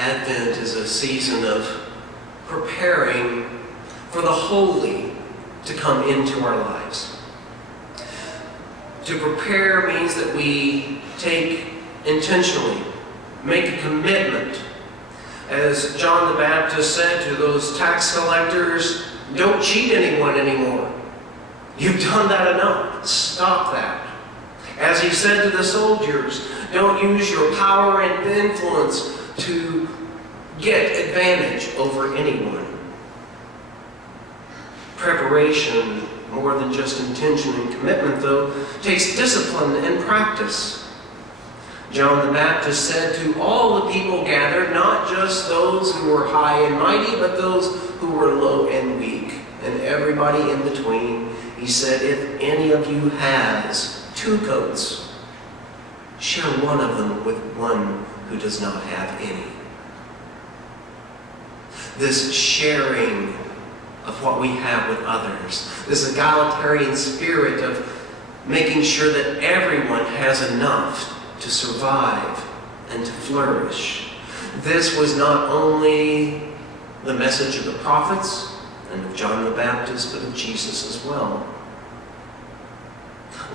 Advent is a season of preparing for the holy to come into our lives. To prepare means that we take intentionally, make a commitment. As John the Baptist said to those tax collectors, don't cheat anyone anymore. You've done that enough. Stop that. As he said to the soldiers, don't use your power and influence to get advantage over anyone. Preparation, more than just intention and commitment, though, takes discipline and practice. John the Baptist said to all the people gathered, not just those who were high and mighty, but those who were low and weak, and everybody in between, he said, if any of you has 2 coats, share one of them with one who does not have any. This sharing of what we have with others, this egalitarian spirit of making sure that everyone has enough to survive and to flourish. This was not only the message of the prophets and of John the Baptist, but of Jesus as well.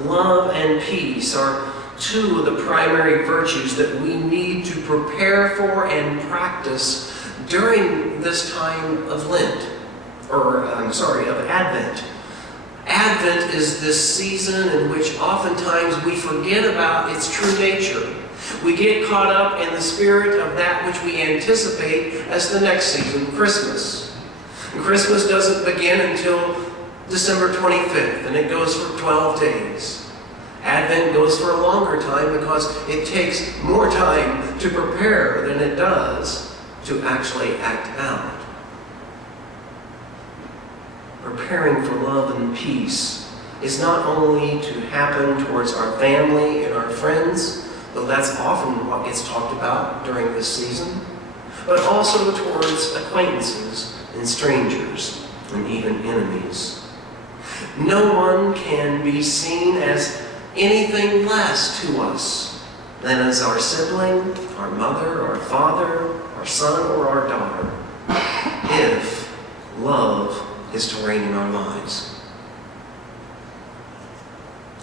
Love and peace are 2 of the primary virtues that we need to prepare for and practice during this time of Lent, of Advent. Advent is this season in which oftentimes we forget about its true nature. We get caught up in the spirit of that which we anticipate as the next season, Christmas. And Christmas doesn't begin until December 25th, and it goes for 12 days. Advent goes for a longer time because it takes more time to prepare than it does to actually act out. Preparing for love and peace is not only to happen towards our family and our friends, though that's often what gets talked about during this season, but also towards acquaintances and strangers and even enemies. No one can be seen as anything less to us than as our sibling, our mother, our father, our son, or our daughter, if love is to reign in our lives.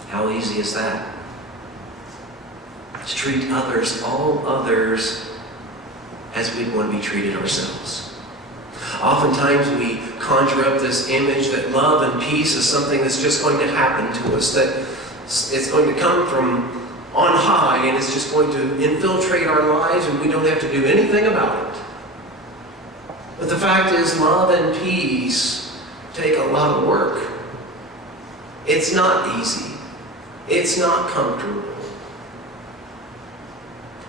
How easy is that? To treat others, all others, as we want to be treated ourselves. Oftentimes we conjure up this image that love and peace is something that's just going to happen to us, that it's going to come from on high and it's just going to infiltrate our lives and we don't have to do anything about it. But the fact is, love and peace take a lot of work. It's not easy. It's not comfortable.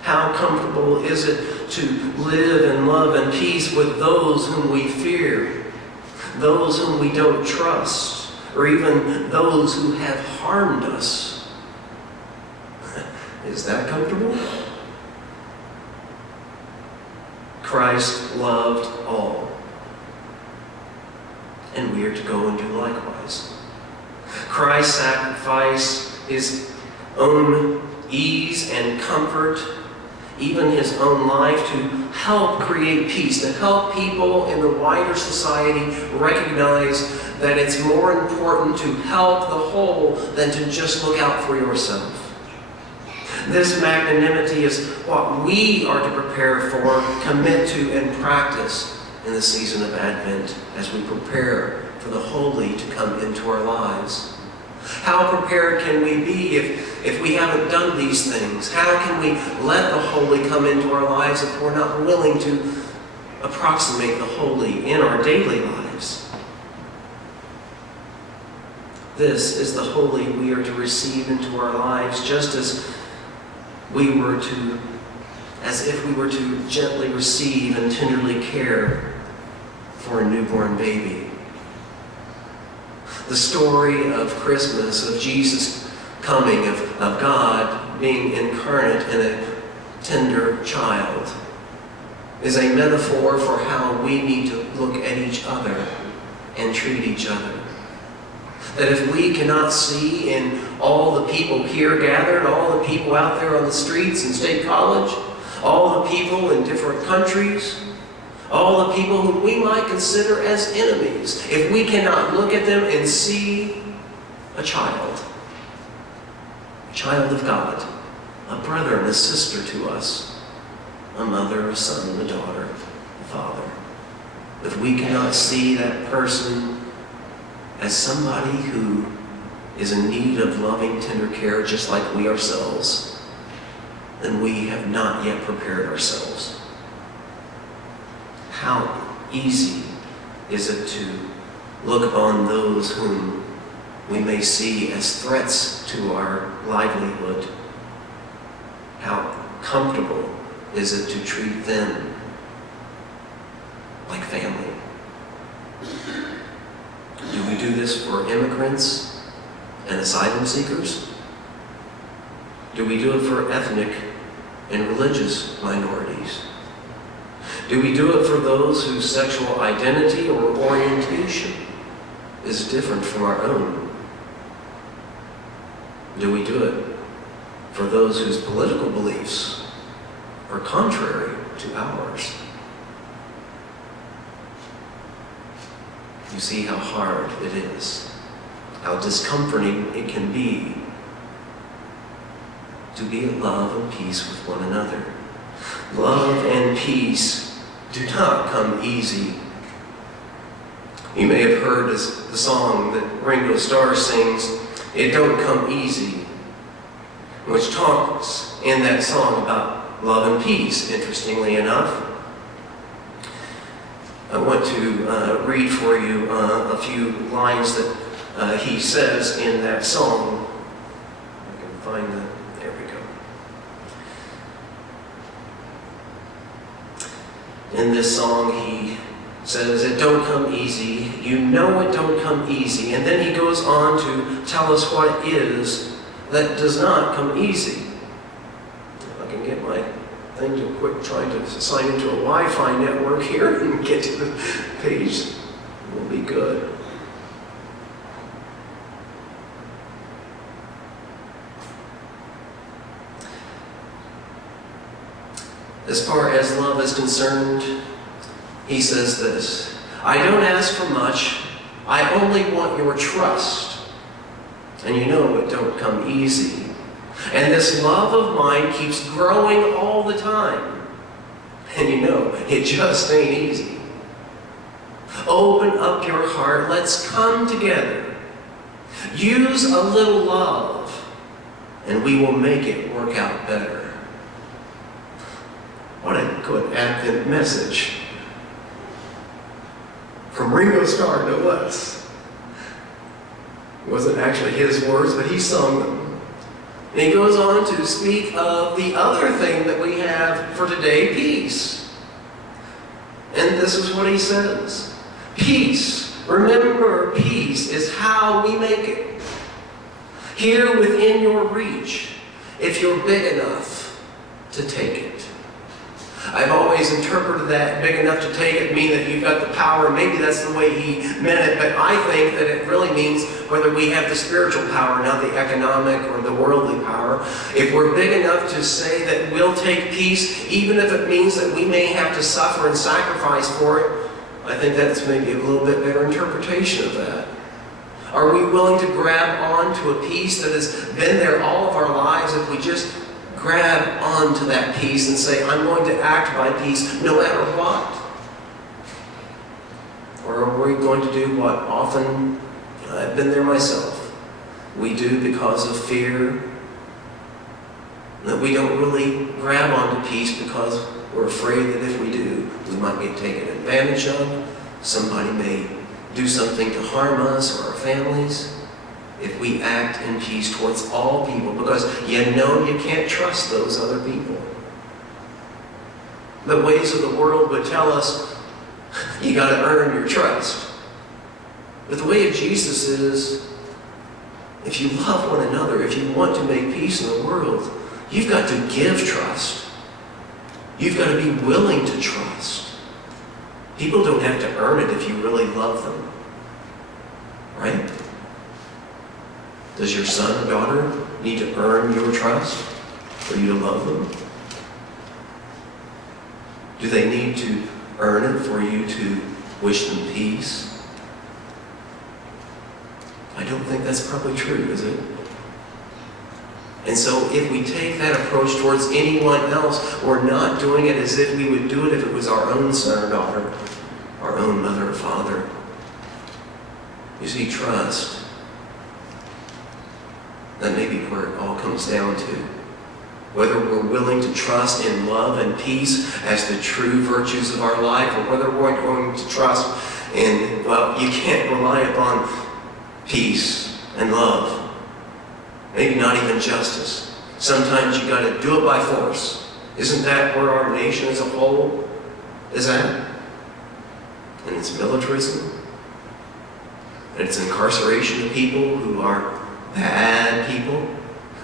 How comfortable is it to live in love and peace with those whom we fear, those whom we don't trust, or even those who have harmed us? Is that comfortable? Christ loved all, and we are to go and do likewise. Christ sacrificed his own ease and comfort, even his own life, to help create peace, to help people in the wider society recognize that it's more important to help the whole than to just look out for yourself. This magnanimity is what we are to prepare for, commit to, and practice in the season of Advent as we prepare for the holy to come into our lives. How prepared can we be if we haven't done these things? How can we let the holy come into our lives if we're not willing to approximate the holy in our daily lives? This is the holy we are to receive into our lives, just as if we were to gently receive and tenderly care for a newborn baby. The story of Christmas, of Jesus coming, of God being incarnate in a tender child, is a metaphor for how we need to look at each other and treat each other. That if we cannot see in all the people here gathered, all the people out there on the streets in State College, all the people in different countries, all the people whom we might consider as enemies, if we cannot look at them and see a child of God, a brother and a sister to us, a mother, a son, a daughter, a father. If we cannot see that person as somebody who is in need of loving, tender care, just like we ourselves, then we have not yet prepared ourselves. How easy is it to look upon those whom we may see as threats to our livelihood? How comfortable is it to treat them like family? Do we do this for immigrants and asylum seekers? Do we do it for ethnic and religious minorities? Do we do it for those whose sexual identity or orientation is different from our own? Do we do it for those whose political beliefs are contrary to ours? You see how hard it is, how discomforting it can be to be at love and peace with one another. Love and peace do not come easy. You may have heard the song that Ringo Starr sings, "It Don't Come Easy," which talks in that song about love and peace, interestingly enough. I want to read for you a few lines that he says in that song. I can find that. There we go. In this song, he says, "It don't come easy. You know it don't come easy." And then he goes on to tell us what it is that does not come easy. If I can get my thing to quit trying to sign into a Wi-Fi network here and get to the page, will be good. As far as love is concerned, he says this, "I don't ask for much. I only want your trust. And you know it don't come easy. And this love of mine keeps growing all the time. And you know it just ain't easy. Open up your heart. Let's come together. Use a little love, and we will make it work out better." What a good Advent message. From Ringo Starr, no less. It wasn't actually his words, but he sung them. And he goes on to speak of the other thing that we have for today, peace. And this is what he says. Peace, remember, peace is how we make it. Here within your reach, if you're big enough to take it. I've always interpreted that big enough to take it mean that you've got the power. Maybe that's the way he meant it, but I think that it really means whether we have the spiritual power, not the economic or the worldly power. If we're big enough to say that we'll take peace, even if it means that we may have to suffer and sacrifice for it, I think that's maybe a little bit better interpretation of that. Are we willing to grab on to a peace that has been there all of our lives if we just grab onto that peace and say, I'm going to act by peace no matter what? Or are we going to do what often, I've been there myself, we do because of fear, that we don't really grab onto peace because we're afraid that if we do, we might get taken advantage of, somebody may do something to harm us or our families. If we act in peace towards all people, because you know you can't trust those other people. The ways of the world would tell us, you got to earn your trust. But the way of Jesus is, if you love one another, if you want to make peace in the world, you've got to give trust. You've got to be willing to trust. People don't have to earn it if you really love them. Right? Does your son or daughter need to earn your trust for you to love them? Do they need to earn it for you to wish them peace? I don't think that's probably true, is it? And so if we take that approach towards anyone else, we're not doing it as if we would do it if it was our own son or daughter, our own mother or father. You see, trust, that may be where it all comes down to. Whether we're willing to trust in love and peace as the true virtues of our life, or whether we're going to trust in, well, you can't rely upon peace and love. Maybe not even justice. Sometimes you got to do it by force. Isn't that where our nation as a whole is at? And it's militarism. And it's incarceration of people who are bad people.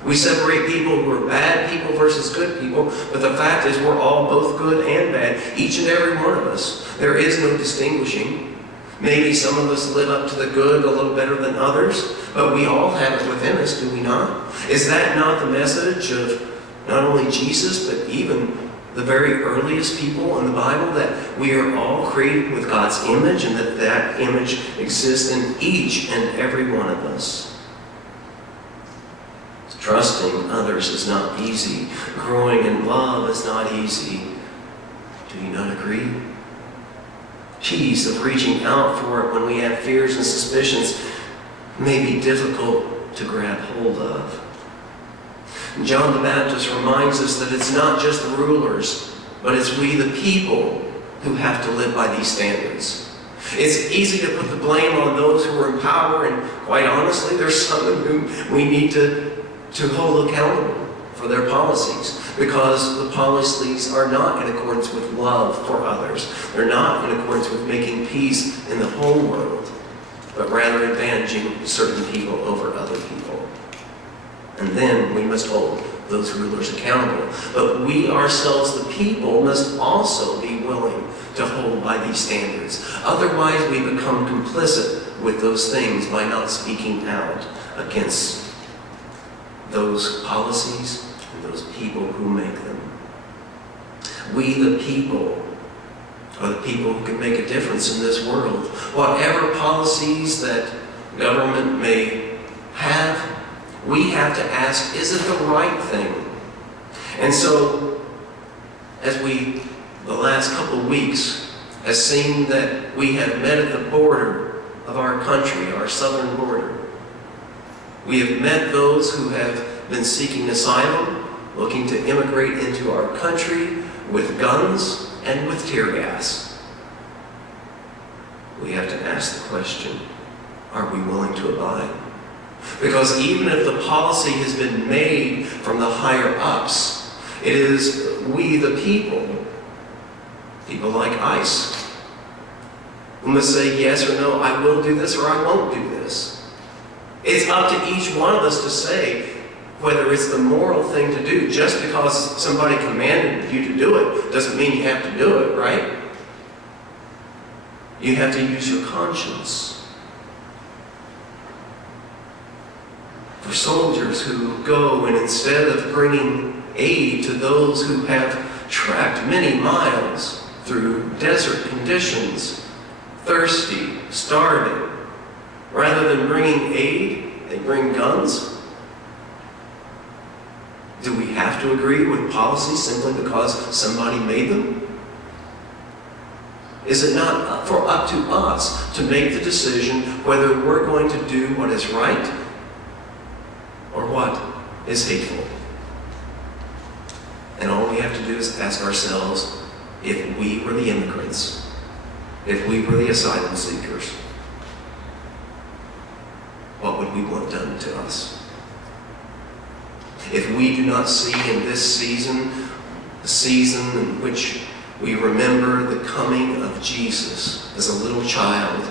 We separate people who are bad people versus good people, but the fact is we're all both good and bad, each and every one of us. There is no distinguishing. Maybe some of us live up to the good a little better than others, but we all have it within us, do we not? Is that not the message of not only Jesus, but even the very earliest people in the Bible, that we are all created with God's image and that that image exists in each and every one of us? Trusting others is not easy. Growing in love is not easy. Do you not agree? Peace of reaching out for it when we have fears and suspicions may be difficult to grab hold of. John the Baptist reminds us that it's not just the rulers, but it's we the people who have to live by these standards. It's easy to put the blame on those who are in power, and quite honestly, there's some of whom we need to hold accountable for their policies, because the policies are not in accordance with love for others. They're not in accordance with making peace in the whole world, but rather advantaging certain people over other people. And then we must hold those rulers accountable. But we ourselves, the people, must also be willing to hold by these standards. Otherwise, we become complicit with those things by not speaking out against those policies and those people who make them. We, the people, are the people who can make a difference in this world. Whatever policies that government may have, we have to ask, is it the right thing? And so, as we, the last couple of weeks, has seen that we have met at the border of our country, our southern border. We have met those who have been seeking asylum, looking to immigrate into our country with guns and with tear gas. We have to ask the question, are we willing to abide? Because even if the policy has been made from the higher ups, it is we the people like ICE, who must say yes or no, I will do this or I won't do this. It's up to each one of us to say whether it's the moral thing to do. Just because somebody commanded you to do it doesn't mean you have to do it, right? You have to use your conscience. For soldiers who go and instead of bringing aid to those who have trekked many miles through desert conditions, thirsty, starving, rather than bringing aid, they bring guns. Do we have to agree with policies simply because somebody made them? Is it not up to us to make the decision whether we're going to do what is right or what is hateful? And all we have to do is ask ourselves, if we were the immigrants, if we were the asylum seekers, what would we want done to us? If we do not see in this season, the season in which we remember the coming of Jesus as a little child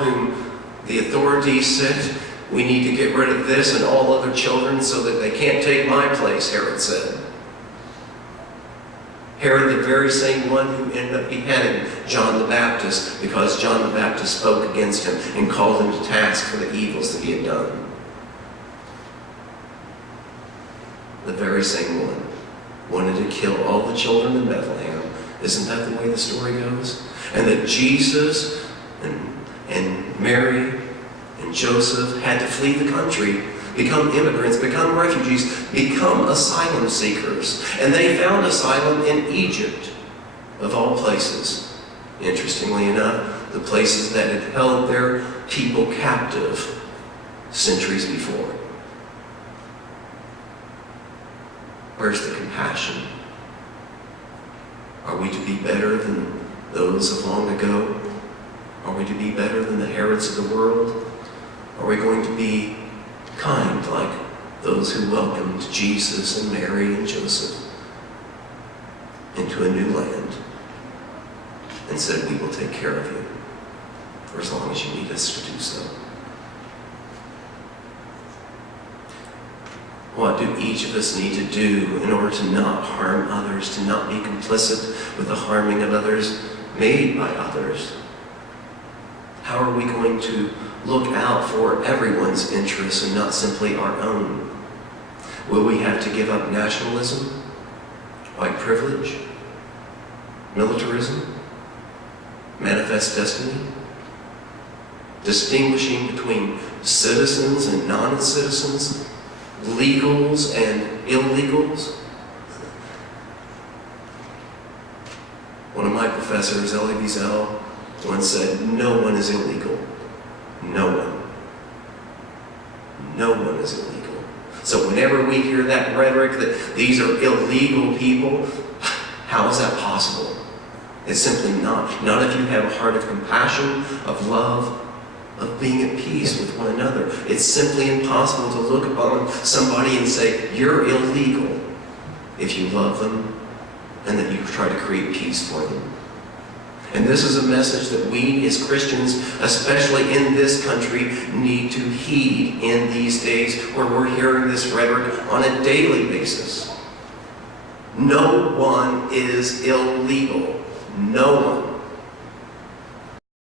whom the authorities said, we need to get rid of this and all other children so that they can't take my place, Herod said. Herod, the very same one who ended up beheading John the Baptist because John the Baptist spoke against him and called him to task for the evils that he had done. The very same one wanted to kill all the children in Bethlehem Isn't that the way the story goes? And that Jesus and Mary and Joseph had to flee the country, become immigrants, become refugees, become asylum seekers. And they found asylum in Egypt, of all places. Interestingly enough, the places that had held their people captive centuries before. Where's the compassion? Are we to be better than those of long ago? Are we to be better than the Herods of the world? Are we going to be kind like those who welcomed Jesus and Mary and Joseph into a new land and said, we will take care of you for as long as you need us to do so? What do each of us need to do in order to not harm others, to not be complicit with the harming of others made by others? How are we going to look out for everyone's interests and not simply our own? Will we have to give up nationalism, white privilege, militarism, manifest destiny, distinguishing between citizens and non-citizens, legals and illegals? One of my professors, Elie Wiesel, once said, no one is illegal. No one. No one is illegal. So whenever we hear that rhetoric that these are illegal people, how is that possible? It's simply not. Not if you have a heart of compassion, of love, of being at peace with one another. It's simply impossible to look upon somebody and say, you're illegal, if you love them and that you try to create peace for them. And this is a message that we as Christians, especially in this country, need to heed in these days where we're hearing this rhetoric on a daily basis. No one is illegal. No one.